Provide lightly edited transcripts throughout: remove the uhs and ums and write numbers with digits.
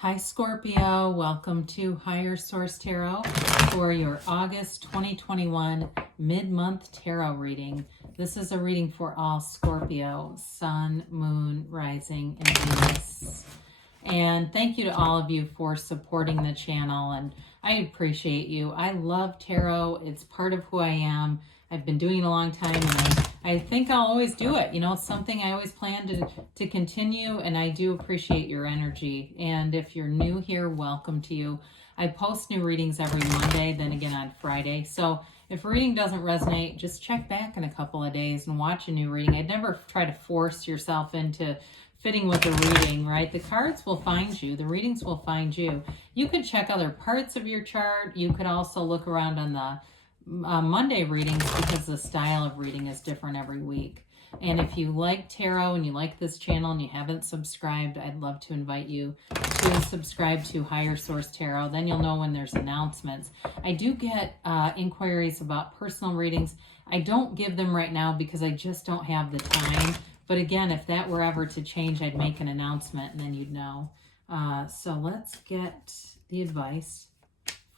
Hi Scorpio, welcome to Higher Source Tarot for your August 2021 mid-month tarot reading. This is a reading for all Scorpio, Sun, Moon, Rising, and Venus. And thank you to all of you for supporting the channel, and I appreciate you. I love tarot. It's part of who I am. I've been doing it a long time, and I think I'll always do it. You know, it's something I always plan to continue, and I do appreciate your energy. And if you're new here, welcome to you. I post new readings every Monday, then again on Friday. So if a reading doesn't resonate, just check back in a couple of days and watch a new reading. I'd never try to force yourself into fitting with the reading, right? The cards will find you. The readings will find you. You could check other parts of your chart. You could also look around on the Monday readings because the style of reading is different every week. And if you like tarot and you like this channel and you haven't subscribed, I'd love to invite you to subscribe to Higher Source Tarot. Then you'll know when there's announcements. I do get inquiries about personal readings. I don't give them right now because I just don't have the time. But again, if that were ever to change, I'd make an announcement and then you'd know. So let's get the advice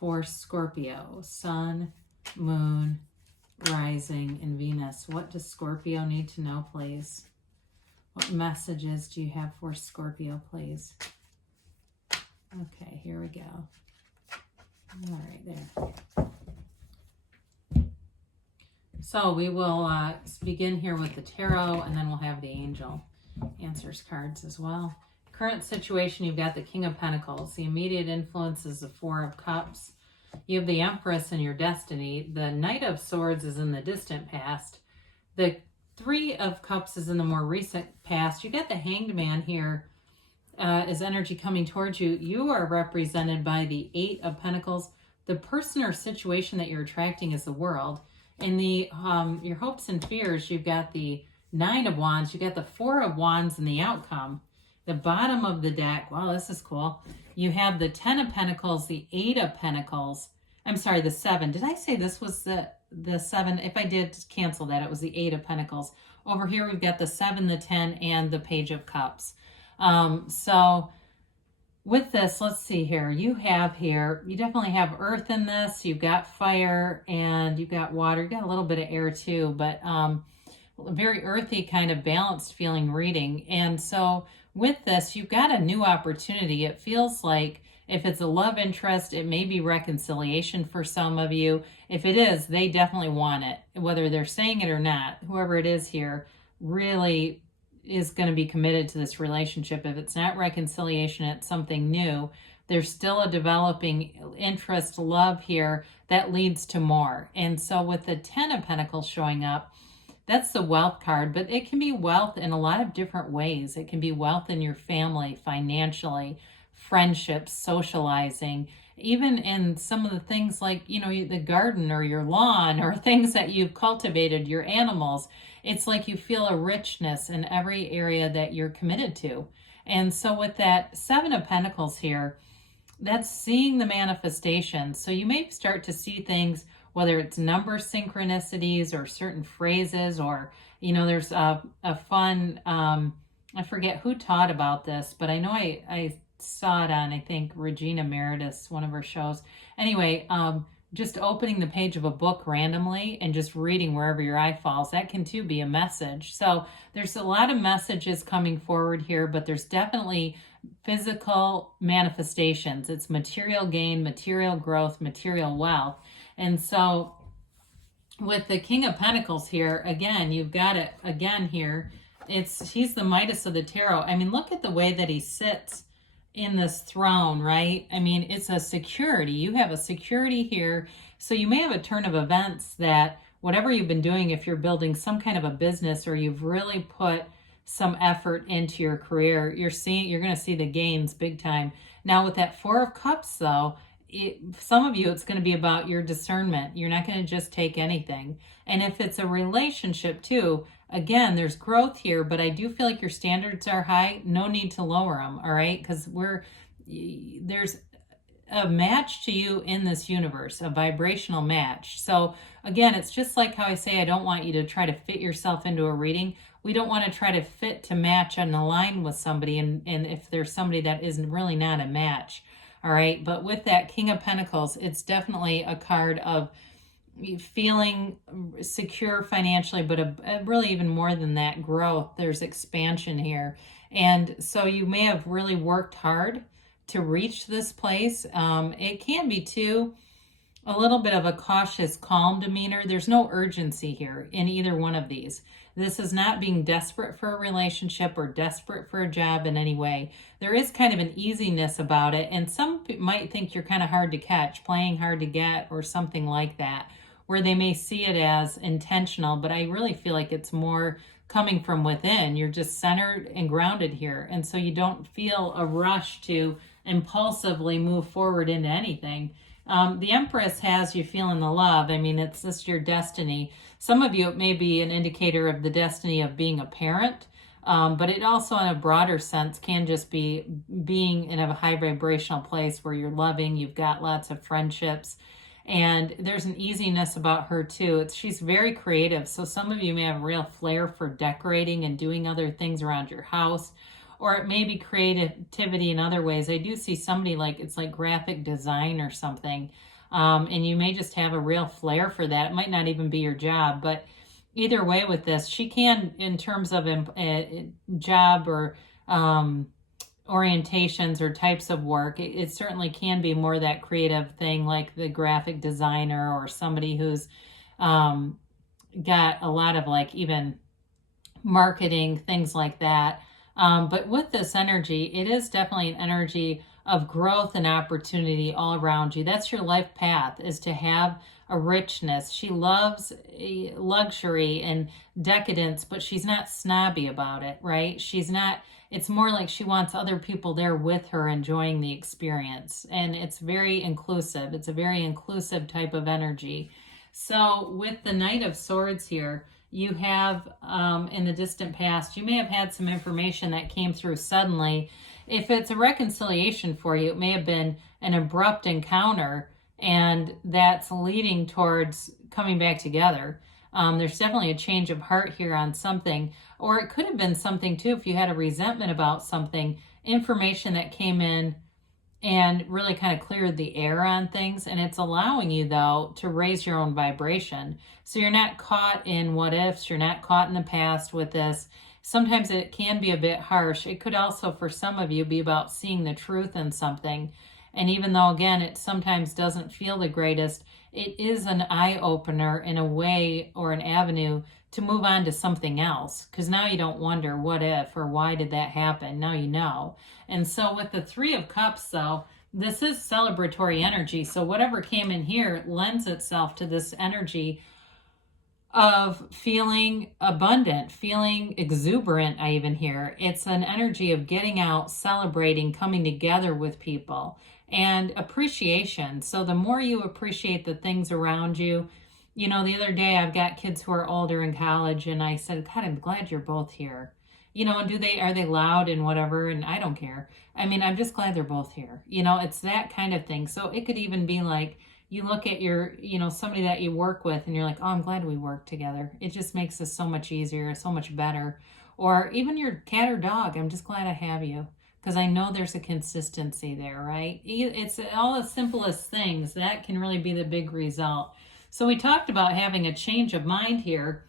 for Scorpio, Sun, Moon, Rising, and Venus. What does Scorpio need to know, please? What messages do you have for Scorpio, please? Okay, here we go. All right, there. So we will begin here with the tarot, and then we'll have the angel answers cards as well. Current situation, you've got the King of Pentacles. The immediate influence is the Four of Cups. You have the Empress in your destiny. The Knight of Swords is in the distant past. The Three of Cups is in the more recent past. You got the Hanged Man here as energy coming towards you. You are represented by the Eight of Pentacles. The person or situation that you're attracting is the world. In the your hopes and fears, you've got the Nine of Wands. You got the Four of Wands and the outcome. The bottom of the deck, wow, this is cool. You have the Ten of Pentacles, the Eight of Pentacles. I'm sorry, the Seven. Did I say this was the Seven? If I did, cancel that. It was the Eight of Pentacles. Over here, we've got the Seven, the 10, and the Page of Cups. So with this, let's see here. You definitely have earth in this. You've got fire, and you've got water. You've got a little bit of air too, but very earthy, kind of balanced feeling reading. And so with this, you've got a new opportunity. It feels like if it's a love interest, it may be reconciliation for some of you. If it is, they definitely want it, whether they're saying it or not. Whoever it is here really is going to be committed to this relationship. If it's not reconciliation, it's something new. There's still a developing interest, love here that leads to more. And so with the Ten of Pentacles showing up, that's the wealth card, but it can be wealth in a lot of different ways. It can be wealth in your family, financially, friendships, socializing, even in some of the things like, you know, the garden or your lawn or things that you've cultivated, your animals. It's like you feel a richness in every area that you're committed to. And so with that Seven of Pentacles here, that's seeing the manifestation. So you may start to see things, whether it's number synchronicities or certain phrases, or, you know, there's a fun, I forget who taught about this, but I know I saw it on, I think, Regina Meredith's, one of her shows. Anyway, just opening the page of a book randomly and just reading wherever your eye falls, that can too be a message. So there's a lot of messages coming forward here, but there's definitely physical manifestations. It's material gain, material growth, material wealth. And so with the King of Pentacles here, again, you've got it again here. He's the Midas of the tarot. I mean, look at the way that he sits in this throne, right? I mean, it's a security. You have a security here. So you may have a turn of events that whatever you've been doing, if you're building some kind of a business or you've really put some effort into your career, you're going to see the gains big time. Now with that Four of Cups though, some of you, it's going to be about your discernment. You're not going to just take anything. And if it's a relationship too, again, there's growth here, but I do feel like your standards are high. No need to lower them, all right? Because there's a match to you in this universe, a vibrational match. So again, it's just like how I say, I don't want you to try to fit yourself into a reading. we don't want to try to fit to match and align with somebody, and if there's somebody that isn't really not a match. All right, but with that King of Pentacles, it's definitely a card of feeling secure financially, but really even more than that, growth. There's expansion here. And so you may have really worked hard to reach this place. It can be too a little bit of a cautious, calm demeanor. There's no urgency here in either one of these. This is not being desperate for a relationship or desperate for a job in any way. There is kind of an easiness about it, and some might think you're kind of hard to catch, playing hard to get, or something like that, where they may see it as intentional, but I really feel like it's more coming from within. You're just centered and grounded here, and so you don't feel a rush to impulsively move forward into anything. The Empress has you feeling the love. I mean, it's just your destiny. Some of you, it may be an indicator of the destiny of being a parent, but it also, in a broader sense, can just be being in a high vibrational place where you're loving, you've got lots of friendships, and there's an easiness about her too. She's very creative, so some of you may have a real flair for decorating and doing other things around your house, or it may be creativity in other ways. I do see somebody like, it's like graphic design or something, and you may just have a real flair for that. It might not even be your job, but either way with this, she can, in terms of job or orientations or types of work, it certainly can be more that creative thing, like the graphic designer or somebody who's got a lot of like even marketing, things like that. But with this energy, it is definitely an energy of growth and opportunity all around you. That's your life path, is to have a richness. She loves luxury and decadence, but she's not snobby about it, right? She's not, it's more like she wants other people there with her enjoying the experience. And it's very inclusive. It's a very inclusive type of energy. So with the Knight of Swords here, you have, in the distant past, you may have had some information that came through suddenly. If it's a reconciliation for you, it may have been an abrupt encounter, and that's leading towards coming back together. There's definitely a change of heart here on something, or it could have been something too, if you had a resentment about something, information that came in and really kind of cleared the air on things. And it's allowing you, though, to raise your own vibration. So you're not caught in what ifs. You're not caught in the past with this. Sometimes it can be a bit harsh. It could also, for some of you, be about seeing the truth in something. And even though, again, it sometimes doesn't feel the greatest, it is an eye-opener in a way, or an avenue to move on to something else. Because now you don't wonder what if or why did that happen. Now you know. And so with the Three of Cups, though, this is celebratory energy. So whatever came in here lends itself to this energy of feeling abundant, feeling exuberant, I even hear. It's an energy of getting out, celebrating, coming together with people, and appreciation. So the more you appreciate the things around you, you know, the other day I've got kids who are older in college, and I said, God, I'm glad you're both here. You know, and are they loud and whatever? And I don't care. I mean, I'm just glad they're both here. You know, it's that kind of thing. So it could even be like, you look at your, you know, somebody that you work with and you're like, oh, I'm glad we work together. It just makes this so much easier, so much better. Or even your cat or dog, I'm just glad I have you, because I know there's a consistency there, right? It's all the simplest things that can really be the big result. So we talked about having a change of mind here.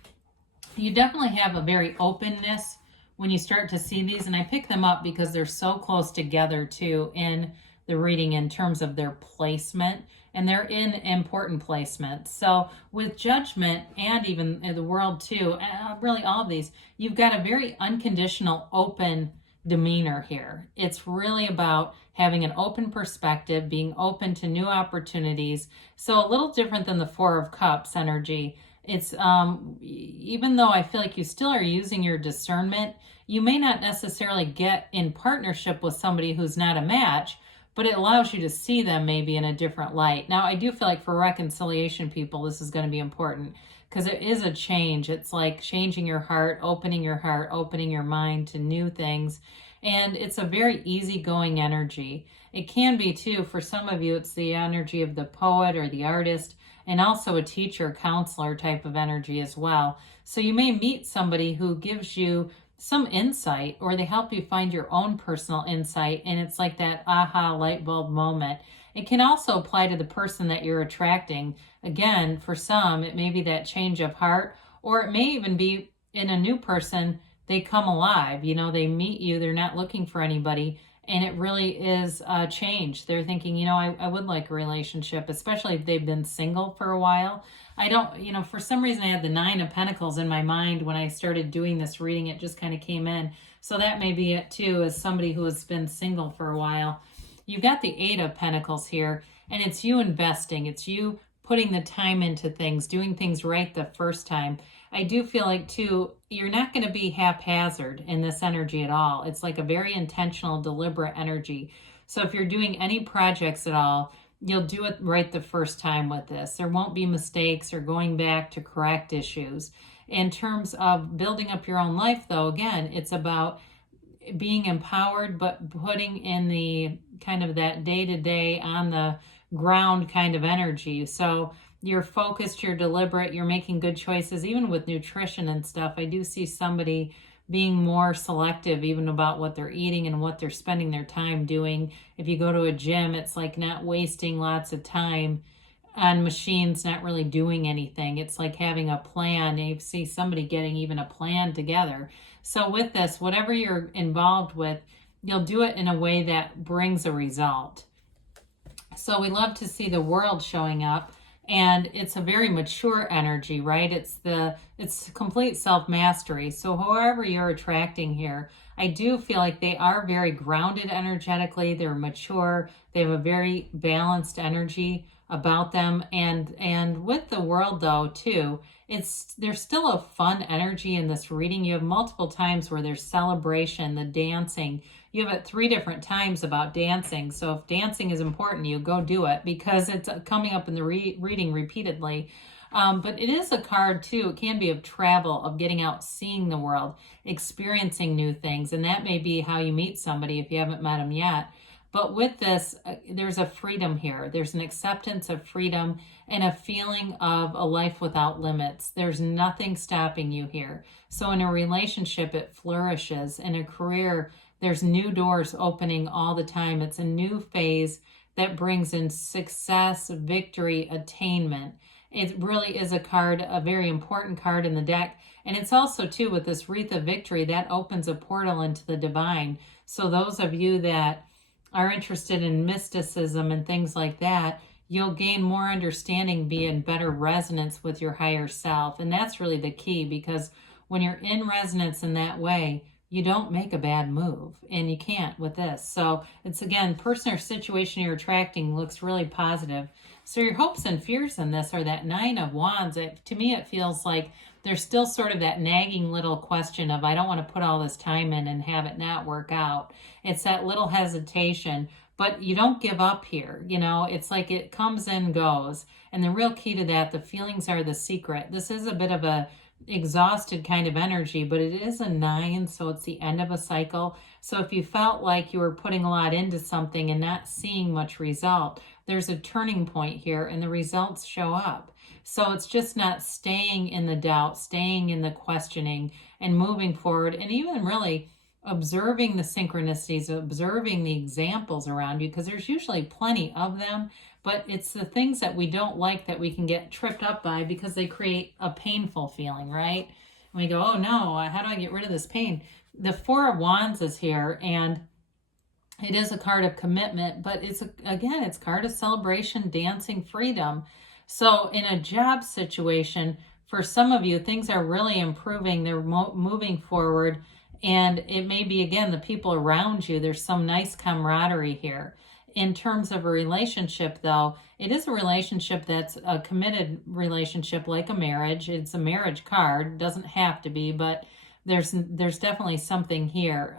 You definitely have a very openness when you start to see these, and I pick them up because they're so close together too in the reading in terms of their placement, and they're in important placements. So with Judgment and even the World too, really all of these, you've got a very unconditional, open demeanor here. It's really about having an open perspective, being open to new opportunities. So a little different than the Four of Cups energy. It's even though I feel like you still are using your discernment, you may not necessarily get in partnership with somebody who's not a match, but it allows you to see them maybe in a different light. Now, I do feel like for reconciliation people, this is going to be important, because it is a change. It's like changing your heart, opening your mind to new things. And it's a very easygoing energy. It can be too, for some of you, it's the energy of the poet or the artist. and also a teacher, counselor type of energy as well. So you may meet somebody who gives you some insight, or they help you find your own personal insight, and it's like that aha light bulb moment. It can also apply to the person that you're attracting. Again, for some, it may be that change of heart, or it may even be in a new person, they come alive. They meet you, they're not looking for anybody, and it really is a change. They're thinking, I would like a relationship, especially if they've been single for a while. I don't, for some reason I had the 9 of Pentacles in my mind when I started doing this reading. It just kind of came in. So that may be it too, as somebody who has been single for a while. You've got the 8 of Pentacles here, and it's you investing. It's you putting the time into things, doing things right the first time. I do feel like too, you're not going to be haphazard in this energy at all. It's like a very intentional, deliberate energy. So if you're doing any projects at all, you'll do it right the first time with this. There won't be mistakes or going back to correct issues. In terms of building up your own life, though, again, it's about being empowered, but putting in the kind of that day-to-day on the ground kind of energy. So you're focused, you're deliberate, you're making good choices, even with nutrition and stuff. I do see somebody being more selective even about what they're eating and what they're spending their time doing. If you go to a gym, it's like not wasting lots of time on machines, not really doing anything. It's like having a plan. You see somebody getting even a plan together. So with this, whatever you're involved with, you'll do it in a way that brings a result. So we love to see the world showing up. And it's a very mature energy, right? It's complete self-mastery. So whoever you're attracting here, I do feel like they are very grounded energetically. They're mature. They have a very balanced energy about them. And with the world though too, there's still a fun energy in this reading. You have multiple times where there's celebration, the dancing. You have it 3 different times about dancing. So if dancing is important to you, go do it, because it's coming up in the reading repeatedly. But it is a card too. It can be of travel, of getting out, seeing the world, experiencing new things. And that may be how you meet somebody if you haven't met them yet. But with this, there's a freedom here. There's an acceptance of freedom and a feeling of a life without limits. There's nothing stopping you here. So in a relationship, it flourishes. In a career, there's new doors opening all the time. It's a new phase that brings in success, victory, attainment. It really is a card, a very important card in the deck. And it's also, too, with this Wreath of Victory, that opens a portal into the divine. So those of you that are interested in mysticism and things like that, you'll gain more understanding, be in better resonance with your higher self. And that's really the key, because when you're in resonance in that way, you don't make a bad move, and you can't with this. So it's, again, person or situation you're attracting looks really positive. So your hopes and fears in this are that 9 of Wands. To me, it feels like there's still sort of that nagging little question of, I don't want to put all this time in and have it not work out. It's that little hesitation, but you don't give up here. It's like it comes and goes. And the real key to that, the feelings are the secret. This is a bit of a exhausted kind of energy, but it is a 9, so it's the end of a cycle. So if you felt like you were putting a lot into something and not seeing much result, there's a turning point here, and the results show up. So it's just not staying in the doubt, staying in the questioning, and moving forward, and even really observing the synchronicities, observing the examples around you, because there's usually plenty of them. But it's the things that we don't like that we can get tripped up by, because they create a painful feeling, right? And we go, oh no, how do I get rid of this pain? The 4 of Wands is here, and it is a card of commitment, but it's a card of celebration, dancing, freedom. So in a job situation, for some of you, things are really improving. They're moving forward, and it may be, again, the people around you. There's some nice camaraderie here. In terms of a relationship, though, it is a relationship that's a committed relationship, like a marriage. It's a marriage card. It doesn't have to be, but there's definitely something here.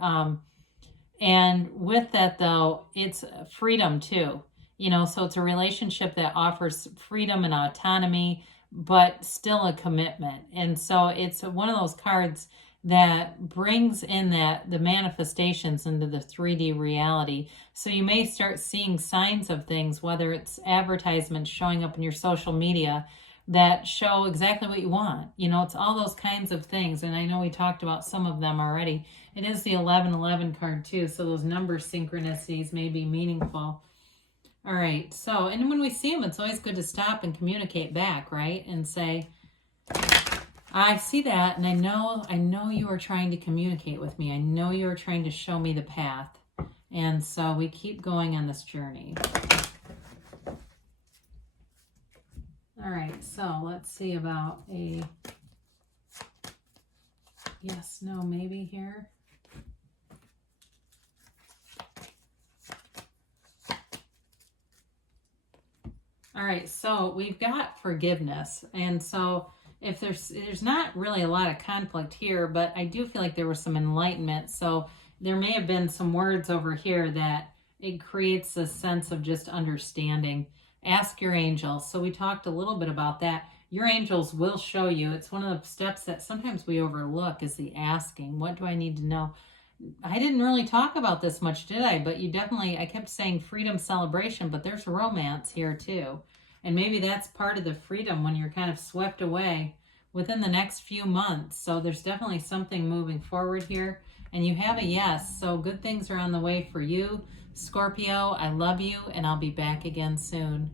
And with that, though, it's freedom, too. So it's a relationship that offers freedom and autonomy, but still a commitment. And so it's one of those cards, that brings in the manifestations into the 3D reality. So you may start seeing signs of things, whether it's advertisements showing up in your social media that show exactly what you want. You know, it's all those kinds of things. And I know we talked about some of them already. It is the 1111 card too. So those number synchronicities may be meaningful. All right. So, and when we see them, it's always good to stop and communicate back, right? And say, I see that, and I know you are trying to communicate with me. I know you are trying to show me the path. And so we keep going on this journey. All right, so let's see about a yes, no, maybe here. All right, so we've got forgiveness. And so if there's not really a lot of conflict here, but I do feel like there was some enlightenment. So there may have been some words over here that it creates a sense of just understanding. Ask your angels. So we talked a little bit about that. Your angels will show you. It's one of the steps that sometimes we overlook is the asking. What do I need to know? I didn't really talk about this much, did I? But you definitely, I kept saying freedom celebration, but there's romance here too. And maybe that's part of the freedom when you're kind of swept away within the next few months. So there's definitely something moving forward here. And you have a yes. So good things are on the way for you. Scorpio, I love you, and I'll be back again soon.